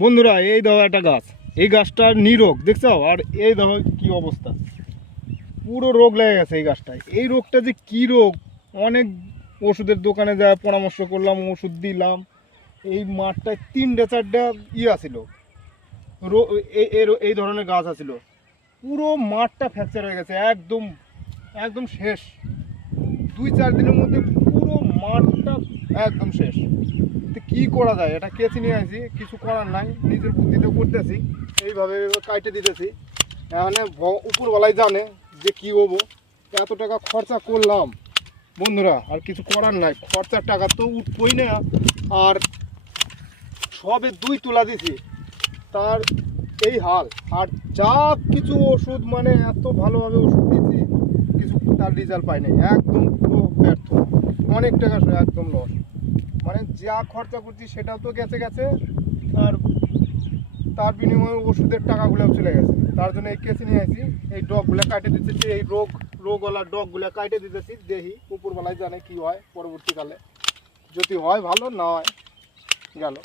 বন্ধুরা এই দেখো একটা গাছ, এই গাছটার নিরোগ দেখছো, আর এই দেখো কি অবস্থা, পুরো রোগ লেগে গেছে এই গাছটায়। এই রোগটা যে কি রোগ, অনেক ওষুধের দোকানে যা পরামর্শ করলাম, ওষুধ দিলাম। এই মাঠটায় 3-4টা আছিল, এই ধরনের গাছ আছিল, পুরো মাঠটা ফ্র্যাকচার হয়ে গেছে, একদম একদম শেষ। 2-4 দিনের মধ্যে পুরো মাঠটা একদম শেষ। তো কী করা যায়, এটা কেচে নিয়ে আসি, কিছু করার নাই, নিজের বুদ্ধিতে করতেছি, এইভাবে কাটে দিতেছি। এখানে উপরওয়ালাই জানে যে কী হবো, এত টাকা খরচা করলাম বন্ধুরা, আর কিছু করার নাই, খরচার টাকা তো উঠবই না। আর সবে 2 তোলা দিছি, তার এই হাল। আর যা কিছু ওষুধ, মানে এত ভালোভাবে ওষুধ দিচ্ছি, কিছু তার রেজাল্ট পাই নাই, একদম পুরো ব্যর্থ, অনেক টাকা একদম লস। মানে যা খরচা করছি সেটাও তো গেছে গেছে, আর তার বিনিময়ে ওষুধের টাকাগুলোও চলে গেছে। তার জন্য এই কেসে নিয়ে আসি, এই ডগগুলো কাটে দিতেছি, এই রোগওয়ালা ডগগুলো কাটে দিতেছি, দেখি উপরবেলায় জানে কি হয় পরবর্তীকালে, যদি হয় ভালো, না হয় গেল।